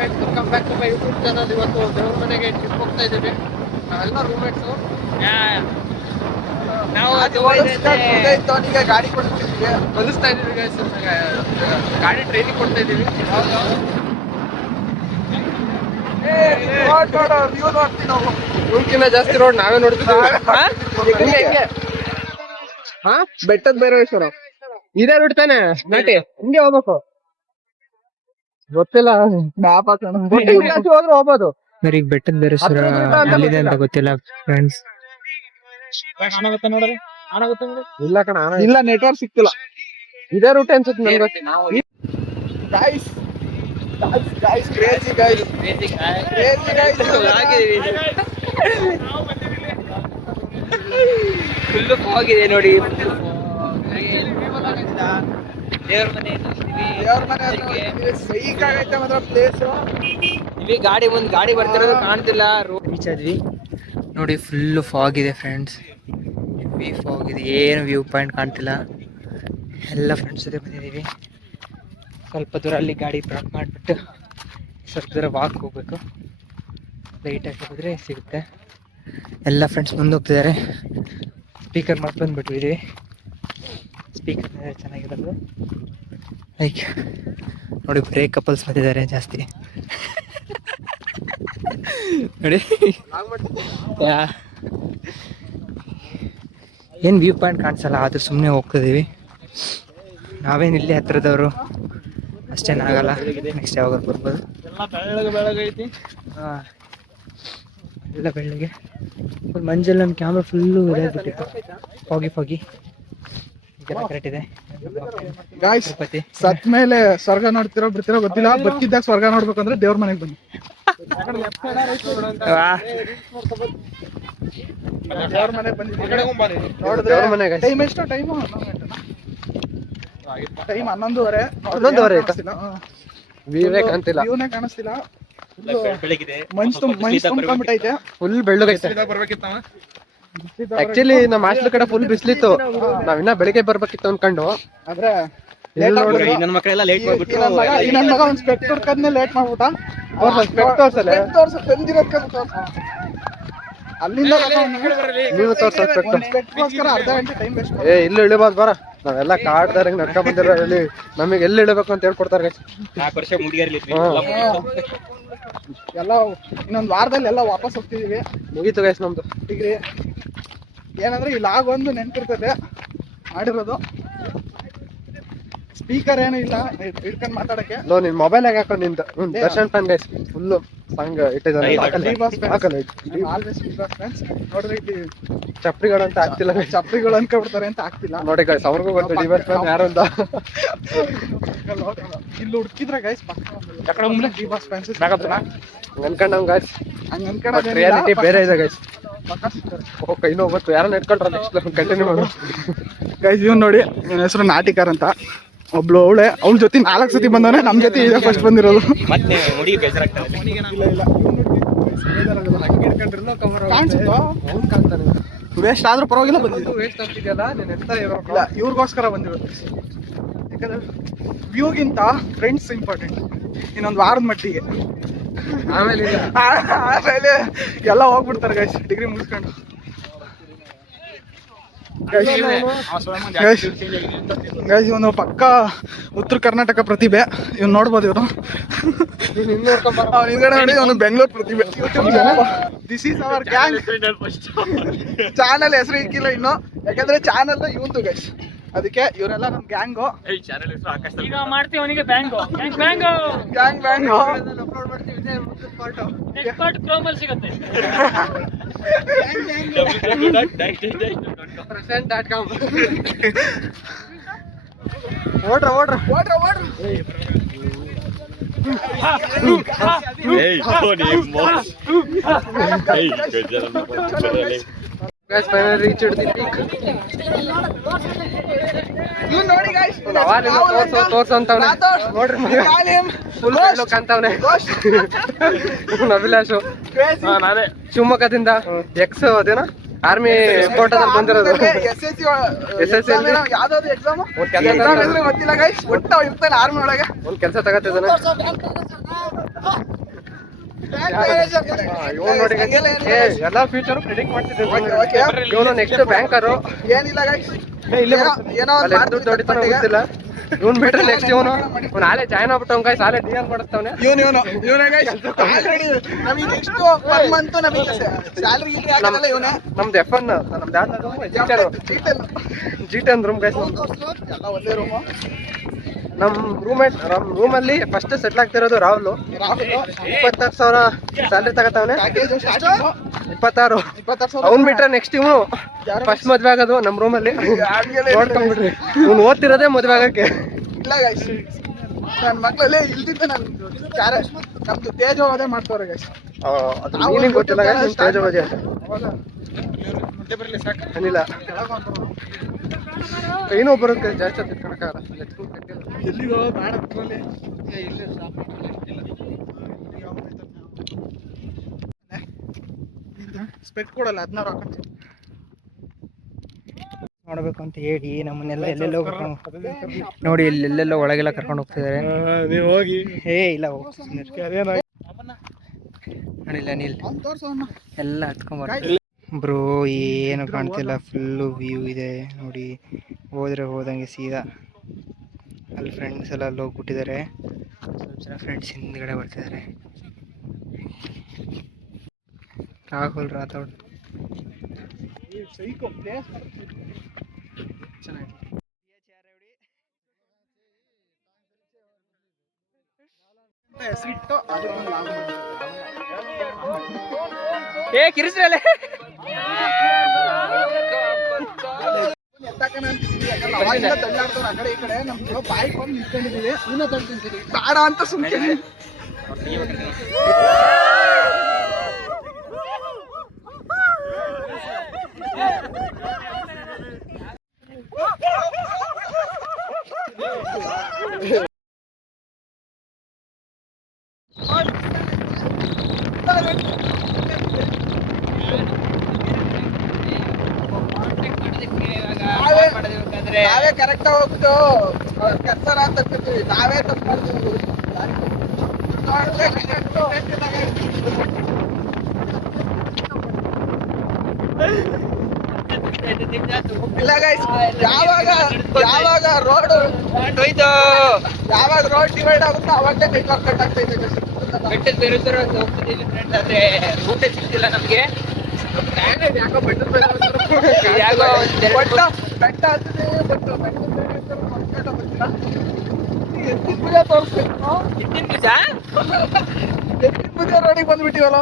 Welcome back to my YouTube channel. ಇವತ್ತು ದೇವ್ರ ಮನೆಗೆ ಟ್ರಿಪ್ ಹೋಗ್ತಾ ಇದ್ದೀವಿ. ನಾವೆಲ್ಲ ರೂಮ್ಮೇಟ್ಸು. ನಾವು ಅವನಿಗೆ ಗಾಡಿ ಕೊಡ್ತಿದ್ದೀವಿ, ಕಲಿಸ್ತಾ ಇದ್ದೀವಿ ಗೈಸ್. ಗಾಡಿ ಟ್ರೈನಿಂಗ್ ಕೊಡ್ತಾ ಇದ್ದೀವಿ. ಇವ್ಕಿನ್ನ ಜಾಸ್ತಿ ರೋಡ್ ನಾವೇ ನೋಡ್ತಿದ್ದೀವಿ. ಹಾ, ಬೆಟ್ಟದ ಭೈರವೇಶ್ವರ ಇದೇ ರೂಟ್ ತಾನೆ ನಾಟಿ, ಹಿಂಗೆ ಹೋಗ್ಬೇಕು. ಗೊತ್ತಿಲ್ಲ, ಹೋದ್ರೆ ಹೋಗ್ಬೋದು. ಈಗ ಬೆಟ್ಟದ ಭೈರವೇಶ್ವರ ಎಲ್ಲಿದೆ ಅಂತ ಗೊತ್ತಿಲ್ಲ ಫ್ರೆಂಡ್ಸ್. ಇಲ್ಲ ಕಣ, ಇಲ್ಲ ನೆಟ್ವರ್ಕ್ ಸಿಕ್ತಿಲ್ಲ. ಇದೇ ರೂಟ್ ಅನ್ಸುತ್ತೆ ನನ್ಗೆ. Guys crazy guys, full fog ಇದೆ ನೋಡಿ. ದೇವ್ರ ಮನೆ ಸೈಕ್ ಆಗೈತೆ ಮಾತ್ರ ಪ್ಲೇಸ್. ಇಲ್ಲಿ ಗಾಡಿ ಮುಂದೆ ಗಾಡಿ ಬರ್ತಿರೋದು ಕಾಣ್ತಿಲ್ಲ. ರೀಚ್ ಆದ್ವಿ ನೋಡಿ, ಫುಲ್ ಫಾಗ್ ಇದೆ ಫ್ರೆಂಡ್ಸ್. ಹೆವಿ ಫಾಗ್ ಇದೆ, ಏನು ವ್ಯೂ ಪಾಯಿಂಟ್ ಕಾಣ್ತಿಲ್ಲ. ಎಲ್ಲ ಫ್ರೆಂಡ್ಸ್ ಜೊತೆ ಬಂದಿದ್ದೀವಿ. ಸ್ವಲ್ಪ ದೂರ ಅಲ್ಲಿ ಗಾಡಿ ಪಾರ್ಕ್ ಮಾಡಿಬಿಟ್ಟು ಸ್ವಲ್ಪ ದೂರ ವಾಕ್ ಹೋಗ್ಬೇಕು. ಲೈಟ್ ಹಾಕಿ ಹೋದ್ರೆ ಸಿಗುತ್ತೆ. ಎಲ್ಲ ಫ್ರೆಂಡ್ಸ್ ಮುಂದೆ ಹೋಗ್ತಿದ್ದಾರೆ. ಸ್ಪೀಕರ್ ಮಾಡಿ ಬಂದ್ಬಿಟ್ಟಿದ್ದೀವಿ. ಸ್ಪೀಕರ್ ಚೆನ್ನಾಗಿರೋದು ಲೈಕ್ ನೋಡಿ, ಬ್ರೇಕ್ ಕಪಲ್ಸ್ ಬಂದಿದ್ದಾರೆ ಜಾಸ್ತಿ ನೋಡಿ. ಏನು ವ್ಯೂ ಪಾಯಿಂಟ್ ಕಾಣಿಸಲ್ಲ, ಆದರೂ ಸುಮ್ಮನೆ ಹೋಗ್ತಿದ್ದೀವಿ. ನಾವೇನು ಇಲ್ಲಿ ಹತ್ರದವರು ಅಷ್ಟೇನಾಗಲ್ಲ. ನೆಕ್ಸ್ಟ್ ಯಾವಾಗ ಬರ್ಬೋದು. ಬೆಳಗೈತಿ. ಹಾಂ, ಎಲ್ಲ ಬೆಳ್ಳಗೆ ಫುಲ್ ಮಂಜಲ್ಲಿ. ನನ್ನ ಕ್ಯಾಮ್ರಾ ಫುಲ್ಲು ಇದಾಗ್ಬಿಟ್ಟಿತ್ತು, ಫಾಗಿ ಇದೆಲ್ಲ ಕರೆಕ್ಟ್ ಇದೆ. ಗಾಯ್ಸ್, ಸತ್ ಮೇಲೆ ಸ್ವರ್ಗ ನೋಡ್ತಿರೋ ಬಿಡ್ತಿರೋ ಗೊತ್ತಿಲ್ಲ. ಬದುಕಿದ್ದಾಗ ಸ್ವರ್ಗ ನೋಡ್ಬೇಕಂದ್ರೆ ದೇವ್ರ ಮನೆಗೆ ಬನ್ನಿ. ದೇವ್ರ ಮನೆಗೆ ಬಂದಿದ್ದೀವಿ. ಟೈಮ್ ಎಷ್ಟು? ಟೈಮ್ 11:30 ವಿವೇಕ್ ಅಂತಿಲ್ಲ, ವ್ಯೂನೇ ಕಾಣಿಸ್ತಿಲ್ಲ. ಮಂಚ್ ತುಂಬ್ಕೊಂಡ್ಬಿಟ್ಟೈತೆ, ಫುಲ್ ಬೆಳ್ಳಗೈತೆ. ಆಕ್ಚುಲಿ ನಮ್ಮ ಹಾಸ್ಟೆಲ್ ಕಡೆ ಫುಲ್ ಬಿಸ್ಲಿತ್ತು. ನಾವಿನ್ನ ಬೆಳಿಗ್ಗೆ ಬರ್ಬೇಕಿತ್ತು ಅನ್ಕೊಂಡು, ಆದ್ರೆ ನನ್ನ ಮಕ್ಕಳೆಲ್ಲ ಲೇಟ್ ಮಾಡ್ಬಿಟ್ಟು ನನ್ನ ಮಗ ಒಂದ್ ಸ್ಪೆಕ್ಟ್ ಹೊಡ್ಕದ್ನೆ ಲೇಟ್ ಮಾಡ್ಬಿಟ್ಟ. ಅಲ್ಲಿಂದ ನೀವು ತೋರ್ಸೋಸ್ಕರ ಅರ್ಧ ಗಂಟೆ ಟೈಮ್ ವೇಸ್ಟ್. ಇಲ್ಲಿ ಇಳಿಬಾರ್ದು ಬರ, ನಾವೆಲ್ಲ ಕಾಡ್ದಾರ ನಡ್ಕೊಂಡ್ ಬಂದಿರೋ. ಇಲ್ಲಿ ನಮಗೆ ಎಲ್ಲಿ ಇಳಿಬೇಕು ಅಂತ ಹೇಳ್ಕೊಡ್ತಾರೆ. ಎಲ್ಲ ಇನ್ನೊಂದು ವಾರದಲ್ಲಿ ಎಲ್ಲ ವಾಪಸ್ ಹೋಗ್ತಿದೀವಿ. ಮುಗೀತು ಗೈಸ್ ನಮ್ದು ಡಿಗ್ರಿ. ಏನಂದ್ರೆ ಈ ಲಾಗ್ ಒಂದು ನೆನ್ಪಿರ್ತದೆ ಮಾಡಿರೋದು. ಸ್ಪೀಕರ್ ಏನು ಇಲ್ಲ ಇಟ್ಕೊಂಡು ಮಾತಾಡಕ್ಕೆ. ನಿನ್ ಮೊಬೈಲ್ ಆಗಿ ಹಾಕೊಂಡು ನಿಂದ Darshan fan guys, full song ಇಟ್ಟಿದ್ದಾನೆ. ನೋಡ್ರಿ, ಚಪ್ರಿಗಳು ಅಂತ ಆಗ್ತಿಲ್ಲ, ಚಪ್ರಿಗಳು ಅನ್ಕೊಬಿಡ್ತಾರೆ ಅಂತ ಆಗ್ತಿಲ್ಲ ನೋಡಿ ಗೈಸ್. ಅವ್ರಿಗೂ ಗೊತ್ತು ಡಿ ಬಾಸ್ ಫ್ಯಾನ್ ಯಾರು ಅಂತ. ಇಲ್ಲಿ ಹುಡುಕಿದ್ರೆ ಗೈಸ್ ಡಿ ಬಾಸ್ ಫ್ಯಾನ್ಸ್ ಅನ್ಕೊಂಡವ್ ಗೈಸ್. ಹಂಗ ಅನ್ಕೊಂಡ ರಿಯಾಲಿಟಿ ಬೇರೆ ಇದೆ ಗೈಸ್. ಕೈನೋ ಗೊತ್ತು ಯಾರನ್ನ ಇಟ್ಕೊಂಡ್ರ. ನೆಕ್ಸ್ಟ್ ಕಂಟಿನ್ಯೂ ಮಾಡು ಗೈಸ್. ಇವ್ನು ನೋಡಿ, ನನ್ನ ಹೆಸರು ನಾಟಿಕಾರ್ ಅಂತ. ಒಬ್ಳು ಅವಳೆ, ಅವಳ ಜೊತೆ 4 ಸತಿ ಬಂದವನೆ. ನಮ್ ಜೊತೆ ಇದೆ ಫಸ್ಟ್ ಬಂದಿರೋದು. ವೇಸ್ಟ್ ಆದ್ರೂ ಪರವಾಗಿಲ್ಲ, ವೇಸ್ಟ್ ಆಗ್ತಿದೆಯಲ್ಲ. ಇವ್ರಿಗೋಸ್ಕರ ಬಂದಿರೋದು. ಯಾಕಂದ್ರೆ ವ್ಯೂಗಿಂತ ಫ್ರೆಂಡ್ಸ್ ಇಂಪಾರ್ಟೆಂಟ್ ಇನ್ನೊಂದು ವಾರದ ಮಟ್ಟಿಗೆ. ಆಮೇಲೆ ಎಲ್ಲ ಹೋಗ್ಬಿಡ್ತಾರೆ ಗೈಸ್ ಡಿಗ್ರಿ ಮುಗಿಸ್ಕೊಂಡು. ಗೈಸ್ ಇವನು ಪಕ್ಕ ಉತ್ತರ ಕರ್ನಾಟಕ ಪ್ರತಿಭೆ. ಇವ್ನು ನೋಡ್ಬೋದು. ಇವ್ರು ಹಿಂದ್ಗಡೆ ನೋಡಿ, ಅವನು ಬೆಂಗಳೂರು ಪ್ರತಿಭೆ. This is our gang. Channel ಹೆಸರು ಇಕ್ಕಿಲ್ಲ ಇನ್ನು, ಯಾಕಂದ್ರೆ ಚಾನಲ್ ಇವಂದು ಗೈಸ್. ಅದಕ್ಕೆ ಇವರೆಲ್ಲ ನಮ್ ಗ್ಯಾಂಗು. ಈಗ ಮಾಡ್ತೀವಿ ಅವನಿಗೆ ಬ್ಯಾಂಗು ಗ್ಯಾಂಗ್ ಬ್ಯಾಂಗು ನೆಕ್ಸ್ಟ್ ಪಾರ್ಟ್ ಕ್ರೋಮಲ್ಲಿ ಸಿಗುತ್ತೆ. present.com. ಓಡ್ರ guys, finally reached the peak. You ನೋಡಿ guys, ತೋರ್ಸಂತವನೆ ನೋಡ್ರಿ, ಫುಲ್ ಲುಕ್ ಅಂತವನೆ. ಅಭಿಲಾಷು ನಾನೇ ಶಿವಮೊಗ್ಗದಿಂದ ಎಕ್ಸ್ ಅದೇನೋ ಆರ್ಮಿ ಕೋಟದಲ್ಲಿ ಬಂದಿರೋದು. SSC ಯಾವ್ದಾದ್ರು ಎಕ್ಸಾಮ್ ಗೊತ್ತಿಲ್ಲ ಗೈಸ್, ಒಟ್ಟು ಇರ್ತಾನೆ ಆರ್ಮಿ ಒಳಗೆ. ಒಂದ್ ಕೆಲಸ ತಗೋತಿದ್ದಾನೆ. ಇವ್ನು ನೋಡಿ ಎಲ್ಲಾ ಫ್ಯೂಚರ್ ಪ್ರಿಡಿಕ್ಟ್ ಮಾಡ್ತಿದ್ದೆ ಇವನು ನೆಕ್ಸ್ಟ್ ಬ್ಯಾಂಕರು ಏನಿಲ್ಲ guys. ದುಡ್ಡು ಹೊಡಿತಾನೋ ಗೊತ್ತಿಲ್ಲ. ಇವ್ನು ಬಿಟ್ರೆ ನೆಕ್ಸ್ಟ್ ಇವನು ನಾಳೆ ಜಾಯ್ನ್ ಆಗ್ಬಿಟ್ಟವ್ ಗೈಸ್. ನಾಳೆ ಡಿಎಲ್ ಮಾಡಿಸ್ತಾವನೆ ಇವನೇ guys. Already ನಮಗೆ next per month ನಮಗೆ salary ಗಿಲ್ರಿ ಹಾಕೋದಲ್ಲ ಇವನೇ. ನಮ್ದು ಎಫ್1 ನಮ್ದು G10 ರೂಮ್ ಗೈಸ್. ಎಲ್ಲ ಒಂದೇ ರೂಮು. ನಮ್ ರೂಮಲ್ಲಿ ಫಸ್ಟ್ ಸೆಟ್ಲ್ ಆಗ್ತಿರೋದು ರಾಹುಲ್. 26,000 ಸ್ಯಾಲ್ರಿ ತಗೋತಾವನೆ. 26 ಅವ್ನ್ ಬಿಟ್ರೆ ನೆಕ್ಸ್ಟ್ ಇವನು ಫಸ್ಟ್ ಮದ್ವೆ ಆಗೋದು ನಮ್ ರೂಮಲ್ಲಿ. ನೋಡ್ಕೊಂಡ್ಬಿಡ್ರಿ, ಇವ್ನು ಓದ್ತಿರೋದೇ ಮದ್ವೆ ಆಗಕ್ಕೆ. ಇಲ್ಲ guys, ನನ್ನ ಮಕ್ಕಳಲ್ಲೇ ಇಲ್ದಿದ್ದೆ ನಮ್ದು ತೇಜೋವಧೆ ಮಾಡ್ತವ್ರೆ guys. ನೀನಿಗೆ ಗೊತ್ತಿಲ್ಲ guys, ತೇಜೋವಧೆ ಅಂತ ಏನಿಲ್ಲ. ಕೈನೋ ಬರುತ್ತೆ ಜಾಸ್ತಿ ಹೊತ್ತು ಇಟ್ಕೊಳಕ್ಕಾಗಲ್ಲ. ಎಲ್ಲಿಗೋ ಬೇಡ ಬಿಟ್ರಲ್ಲಿ ಸ್ಪೆಕ್ಟ್ ಕೊಡಲ್ಲ 16 ಹಾಕಂತ ನೋಡ್ಬೇಕು ಅಂತ ಹೇಳಿ ನಮ್ಮನ್ನೆಲ್ಲ ಎಲ್ಲೆಲ್ಲೋ ಕರ್ಕೊಂಡು ನೋಡಿ, ಎಲ್ಲೆಲ್ಲೋ ಒಳಗೆಲ್ಲ ಕರ್ಕೊಂಡು ಹೋಗ್ತಿದ್ದಾರೆ. ನೀವು ಹೋಗಿ ಇಲ್ಲ ನೋಡಿಲ್ಲ ನೀಲ್ ಎಲ್ಲ ಹತ್ಕೊಂಡ್ಬರ್ತಾರೆ. ಬ್ರೋ ಏನು ಕಾಣ್ತಿಲ್ಲ, ಫುಲ್ಲು ವ್ಯೂ ಇದೆ ನೋಡಿ. ಹೋದಂಗೆ ಸೀದಾ ಅಲ್ಲಿ ಫ್ರೆಂಡ್ಸ್ ಎಲ್ಲ ಅಲ್ಲಿ ಹೋಗ್ಬಿಟ್ಟಿದ್ದಾರೆ. ಸ್ವಲ್ಪ ಜನ ಫ್ರೆಂಡ್ಸ್ ಹಿಂದ್ಗಡೆ ಬರ್ತಿದ್ದಾರೆ. ರಾಹುಲ್ ರಾಥೋಡ್ ಹೆಸರಿಟ್ಟು ಅದಕ್ಕೊಂದು ಲಾಭ ಕಿರಿಸ್ರಲ್ಲೇ ತಳ್ಳಾಡ್ತಾರ ಆ ಕಡೆ ಈ ಕಡೆ. ನಮ್ದು ಬಾಯಿಗೆ ಬಂದು ನಿಂತ್ಕೊಂಡಿದೀವಿ, ನೀನೇ ತಳ್ತಿದ್ದೀವಿ ಬೇಡ ಅಂತ ಸುಮ್ಮನೆ. ನಾವೇ ಕರೆಕ್ಟ್ ಹೋಗ್ಬಿಟ್ಟು ಕರ್ತಾರ ಅಂತ ತಪ್ಪಿದ್ವಿ, ನಾವೇ ತಪ್ಪು ಮಾಡ್ತೀವಿ. ಇಲ್ಲ ಗೈಸ್, ಯಾವಾಗ ರೋಡ್ ಡಿವೈಡ್ ಆಗುತ್ತೋ ಅವಾಗಲೇ ನೆಟ್ವರ್ಕ್ ಕಟ್ ಆಗ್ತೈತೆ. ಬೆಟ್ಟದ ಬೇರೆ ಹೋಗ್ತಿದ್ದೀವಿ ಫ್ರೆಂಡ್ಸ್, ಆದ್ರೆ ಊಟ ಸಿಗ್ತಿಲ್ಲ ನಮಗೆ. ಯಾಕೋ ಬೆಟ್ಟ ಹತ್ತಿದೆ, ಎತ್ತಿನ ಭುಜ ತೋರಿಸ್ಬೇಕು. ಎತ್ತಿನ ಭುಜ ರೋಡಿಗೆ ಬಂದ್ಬಿಟ್ಟಿವಲ್ಲ.